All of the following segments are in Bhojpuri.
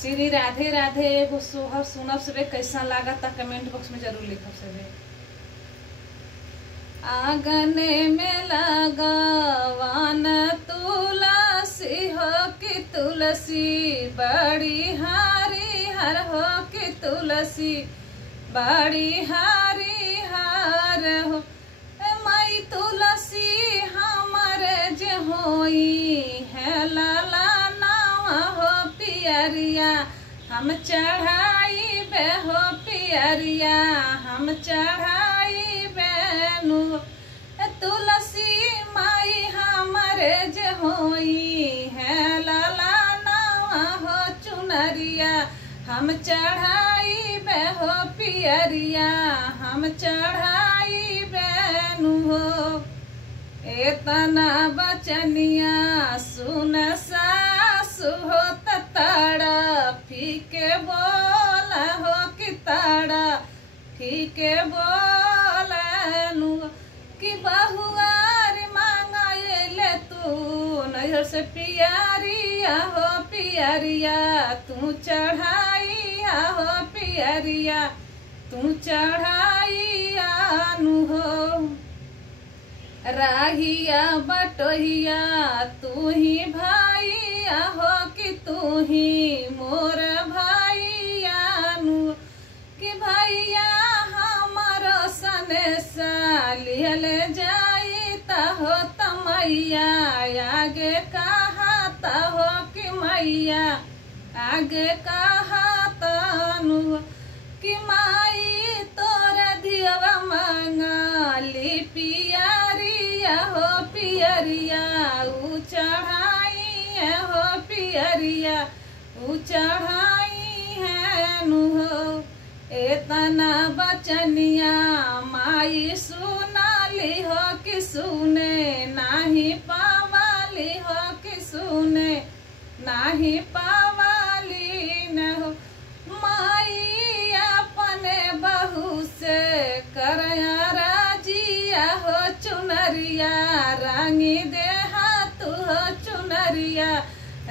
श्री राधे राधे। एगो सोहर सुनब सबे कैसा लागता कमेंट बॉक्स में जरूर लिखब सबे। आंगने में लगावन तुलसी हो कि तुलसी बड़ी हारी हर हो कि तुलसी बड़ी हारी हार हो। माई तुलसी हमारे जे होई है लाला नावा हो पियरिया हम चढ़ाई बे हो पियरिया हम चढ़ाई बेनु। तुलसी माई हमारे जे होई है लाला नावा हो चुनरिया हम चढ़ाई बे हो पियरिया हम चढ़ाई बेनु हो। एतना बचनिया सुन सासु हो तड़पी के बोला हो कि तड़पी के बोलनु कि बहुआरी मांगाइले तू नैहर से पियरिया हो पियरिया तू चढ़ाइया हो पियरिया तू चढ़ाइया नु हो। राहिया बटोहिया तू ही भाइया हो कि तू ही मोर भाइया नु कि भैया हमारो सने सालिहले जाई ता हो तमैया आगे कहा ता हो कि मैया आगे कहा तानु कि माई तोरा धियवा मांगली पियरिया हो पियरिया ऊ चढ़ाई हो पियरिया ऊ चढ़ाई है नु हो। एतना बचनिया माई सुनाली हो कि सुने नाही पावाली हो कि सुने नाही पावाली न हो। माई अपने बहू से करया राजिया हो चुनरिया रानी देहा तू हो चुनरिया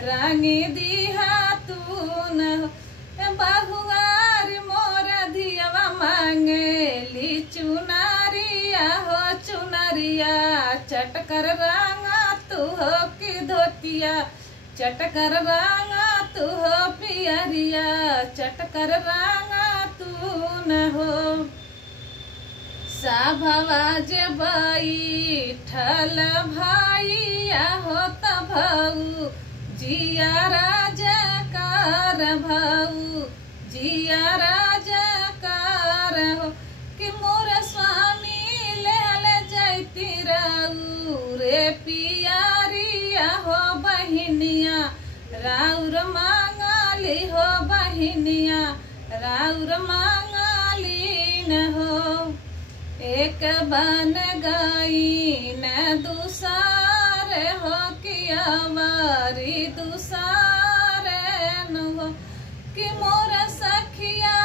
रानी दिहा तू न हो। बहुआर मोर धियवा मांगेली चुनरिया हो चुनरिया चटकर रंगा तू हो कि धोतिया चटकर रंगा तू हो पियरिया चटकर रंगा तू न हो। साभवा जे बैठल भाइया हो तभऊ जिया राजा कार भऊ जिया राजा कार हो कि मोर स्वामी ले जैती राऊ रे पियरिया हो बहिनिया राउर मांगली हो बहिनिया राउर मांगली न हो। एक बन गई न दूसरे हो कि हमारी दूसरे न हो कि मोर सखिया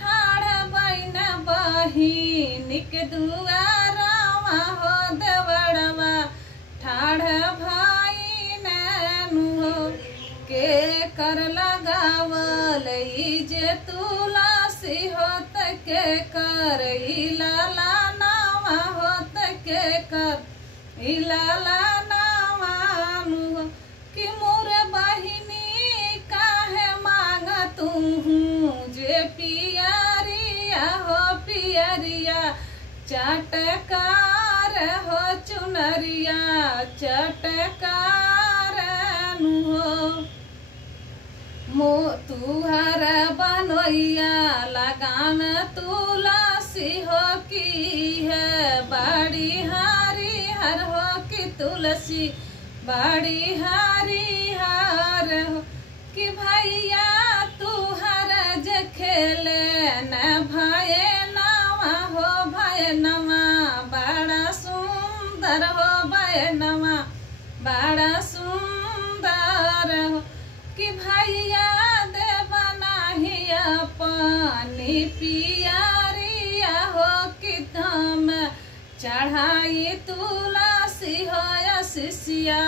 ठाड़ बन बहिन के दुआरवा हो देवड़वा ठाड़ भाई न हो के कर लगावल जे तुलसी होत के कर लाला नावा होत के कर लाला नावा नु कि मोर बहिनी काहे मांग तू जे पियरिया हो पियरिया चटकार हो चुनरिया चटकार नु हो। मो तुहर बनोइया लगान तुलसी हो की है बड़ी हारी हर हो कि तुलसी बड़ी हारी हार हो कि भैया तुहर जे खेले न भये नवा हो भय नवा बड़ा सुंदर हो भय नवा बड़ा सुंदर हो कि भैया देवा नाही पानी पियरिया हो कि धम चढ़ाई तुलसी हो शिष्या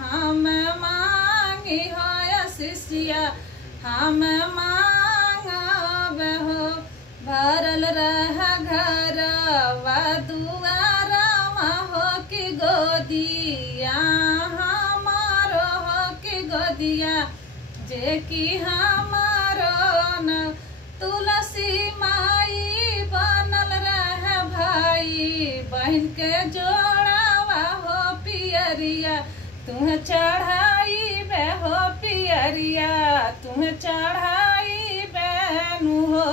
हम मांगी हो शिष्या हम मांगब हो भरल रह घर वा दुआरवा हो कि गोदिया हमारो हो कि गोदिया जे कि हमारो न तुलसी माई बनल रह भाई बहन के जोड़ावा हो पियरिया तुम्हें चढ़ाई बे हो पियरिया तुम्हें चढ़ाई बेनु हो।